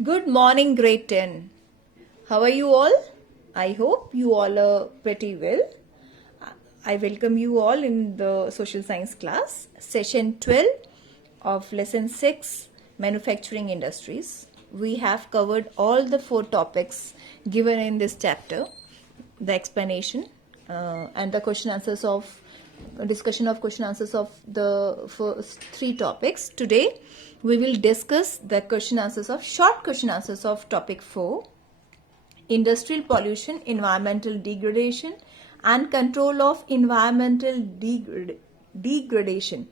Good morning, grade 10. How are you all? I hope you all are pretty well. I welcome you all in the social science class, session 12 of lesson 6, manufacturing industries. We have covered all the 4 topics given in this chapter, the explanation and the question answers of discussion of question answers of the first 3 topics. Today we will discuss the question answers of short question answers of topic 4, industrial pollution, environmental degradation and control of environmental degradation.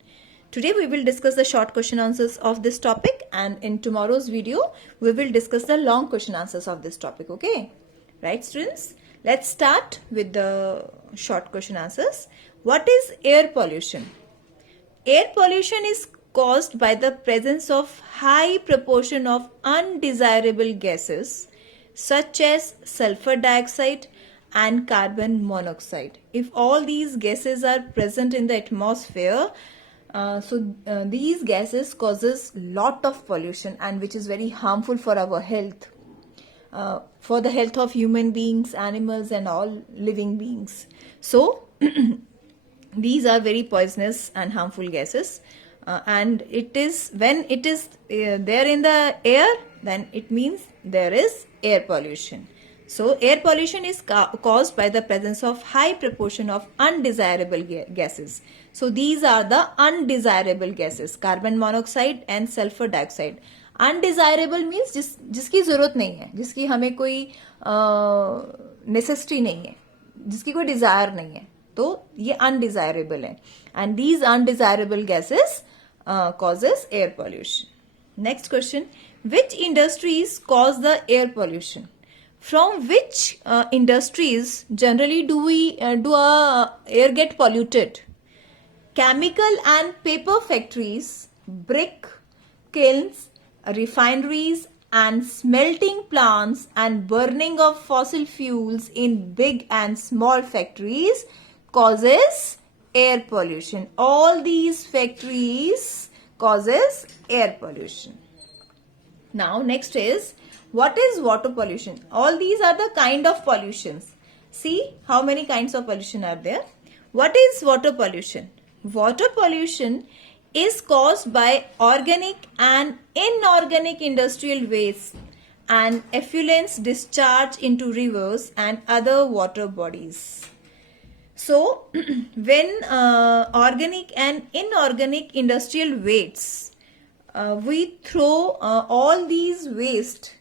Today we will discuss the short question answers of this topic, and in tomorrow's video we will discuss the long question answers of this topic. Okay, right students, let's start with the short question answers. What is air pollution? Air pollution is caused by the presence of high proportion of undesirable gases such as sulfur dioxide and carbon monoxide. If all these gases are present in the atmosphere, these gases causes lot of pollution, and which is very harmful for our health, for the health of human beings, animals and all living beings. So these are very poisonous and harmful gases, and it is when it is there in the air, then it means there is air pollution. So air pollution is caused by the presence of high proportion of undesirable gases. So these are the undesirable gases, carbon monoxide and sulfur dioxide. Undesirable means जिसकी जरूरत नहीं है, जिसकी हमें कोई necessity नहीं है, जिसकी कोई डिजायर नहीं है, तो ये अनडिजायरेबल है. And these undesirable gases causes air pollution. Next question, which industries cause the air pollution? From which industries generally do our air get polluted? Chemical and paper factories, brick kilns, refineries and smelting plants, and burning of fossil fuels in big and small factories causes air pollution. All these factories causes air pollution. Now next is, what is water pollution? All these are the kind of pollutions. See how many kinds of pollution are there. What is water pollution? Water pollution is caused by organic and inorganic industrial waste and effluents discharged into rivers and other water bodies. So when organic and inorganic industrial wastes, we throw all these waste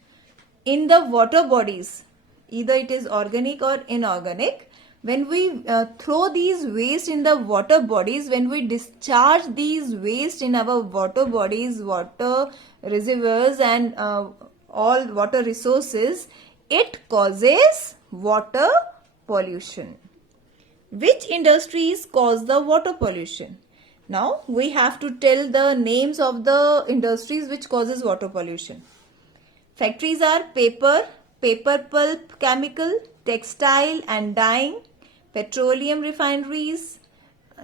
in the water bodies, either it is organic or inorganic. When we throw these waste in the water bodies, when we discharge these waste in our water bodies, water reservoirs and all water resources, it causes water pollution. Which industries cause the water pollution? Now we have to tell the names of the industries which causes water pollution. Factories are paper pulp, chemical, textile and dyeing, petroleum refineries,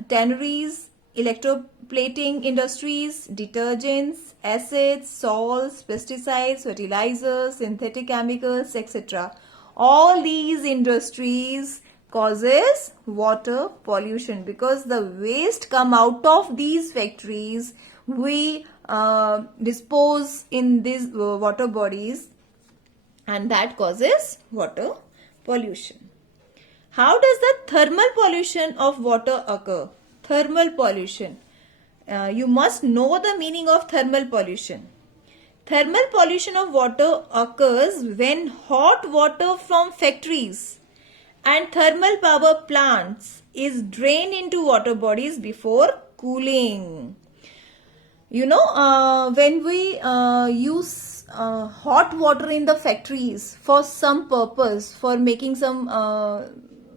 tanneries, electroplating industries, detergents, acids, salts, pesticides, fertilizers, synthetic chemicals, etc. All these industries causes water pollution because the waste come out of these factories, we dispose in these water bodies, and that causes water pollution. How does the thermal pollution of water occur? Thermal pollution. You must know the meaning of thermal pollution. Thermal pollution of water occurs when hot water from factories and thermal power plants is drained into water bodies before cooling. You know, when we use hot water in the factories for some purpose, for making some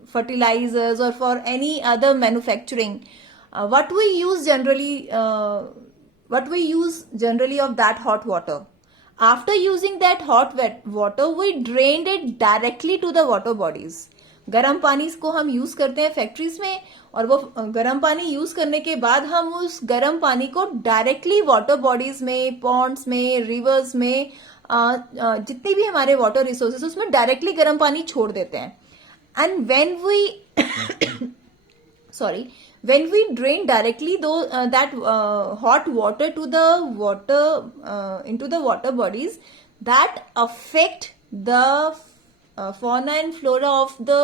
fertilizers or for any other manufacturing, what we use generally of that hot water? After using that hot water, we drained it directly to the water bodies. गर्म पानी को हम use करते हैं factories में, और वो गर्म पानी यूज करने के बाद हम उस गर्म पानी को डायरेक्टली वाटर बॉडीज में, पॉन्ड्स में, रिवर्स में जितनी भी हमारे वाटर रिसोर्सेस उसमें डायरेक्टली गर्म पानी छोड़ देते हैं. And when we sorry, when we drain directly though that hot water to the water into the water bodies, that affect the fauna and flora of the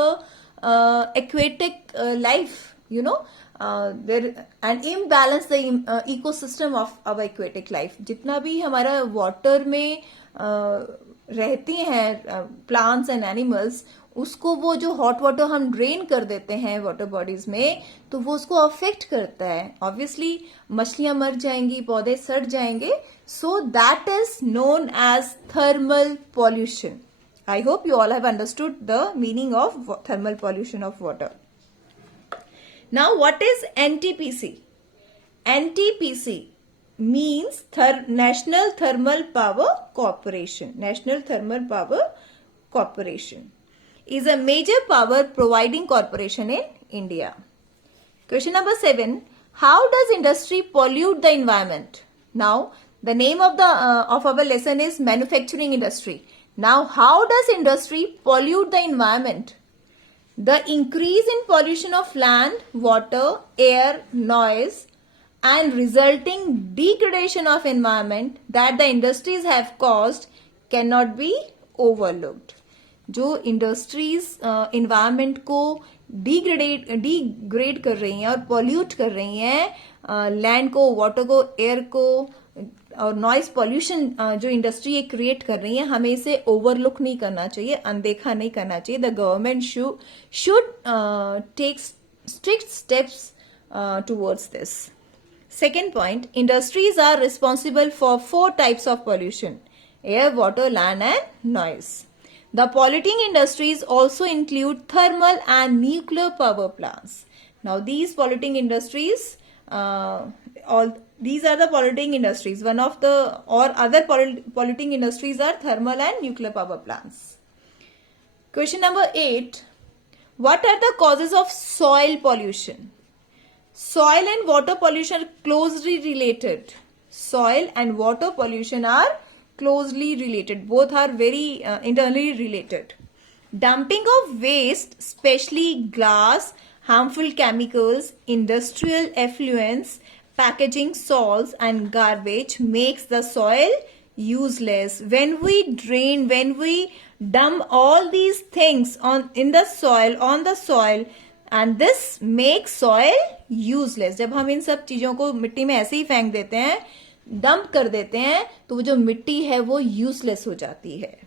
aquatic life, you know. There and imbalance the ecosystem of our aquatic life. जितना भी हमारा water में रहती हैं plants and animals, उसको वो जो hot water हम ड्रेन कर देते हैं वाटर बॉडीज में, तो वो उसको अफेक्ट करता है. ऑब्वियसली मछलियां मर जाएंगी, पौधे सड़ जाएंगे. So that is known as thermal pollution. I hope you all have understood the meaning of thermal pollution of water. Now what is NTPC? NTPC means National Thermal Power Corporation. National Thermal Power Corporation is a major power providing corporation in India. Question number 7. How does industry pollute the environment? Now, the name of our lesson is manufacturing industry. Now, how does industry pollute the environment? The increase in pollution of land, water, air, noise, and resulting degradation of environment that the industries have caused cannot be overlooked. जो industries environment को degrade कर रही हैं और pollute कर रही हैं, land को, वाटर को, एयर को, और नॉइज पॉल्यूशन जो इंडस्ट्री ये क्रिएट कर रही है, हमें इसे ओवरलुक नहीं करना चाहिए, अनदेखा नहीं करना चाहिए. The government should take strict steps towards this. Second point, industries are responsible for 4 types of pollution: air, water, land, and noise. The polluting industries also include thermal and nuclear power plants. Now, these polluting industries, these are the polluting industries. One of the other polluting industries are thermal and nuclear power plants. Question number 8. What are the causes of soil pollution? Soil and water pollution are closely related. Soil and water pollution are closely related. Both are very internally related. Dumping of waste, especially glass, harmful chemicals, industrial effluents, packaging, salts, and garbage makes the soil useless. When we drain, when we dump all these things on the soil, and this makes soil useless. जब हम इन सब चीजों को मिट्टी में ऐसे ही फेंक देते हैं, डंप कर देते हैं, तो वो जो मिट्टी है वो यूजलेस हो जाती है.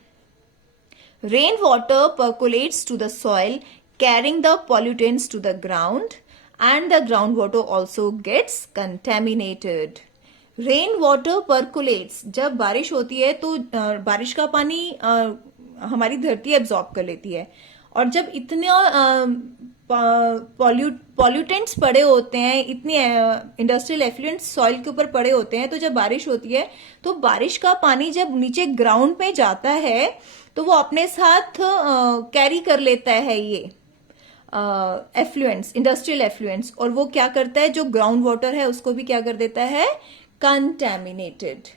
Rain water percolates to the soil, carrying the pollutants to the ground, and the groundwater also gets contaminated. Rain water percolates. जब बारिश होती है तो बारिश का पानी हमारी धरती एब्जॉर्ब कर लेती है, और जब इतने पॉल्यूटेंट्स पड़े होते हैं, इतने इंडस्ट्रियल एफ्लुएंट्स सॉइल के ऊपर पड़े होते हैं, तो जब बारिश होती है तो बारिश का पानी जब नीचे ग्राउंड पे जाता है तो वो अपने साथ कैरी कर लेता है ये एफ्लुएंट्स, इंडस्ट्रियल एफ्लुएंट्स, और वो क्या करता है, जो ग्राउंड वाटर है उसको भी क्या कर देता है, कंटेमिनेटेड,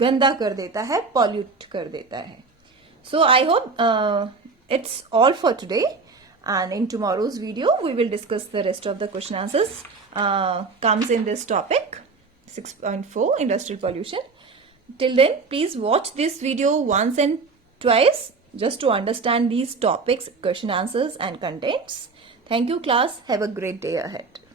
गंदा कर देता है, पॉल्यूट कर देता है. So I hope it's all for today, and in tomorrow's video we will discuss the rest of the question answers comes in this topic 6.4 industrial pollution. Till then, please watch this video once and twice just to understand these topics, question answers and contents. Thank you class. Have a great day ahead.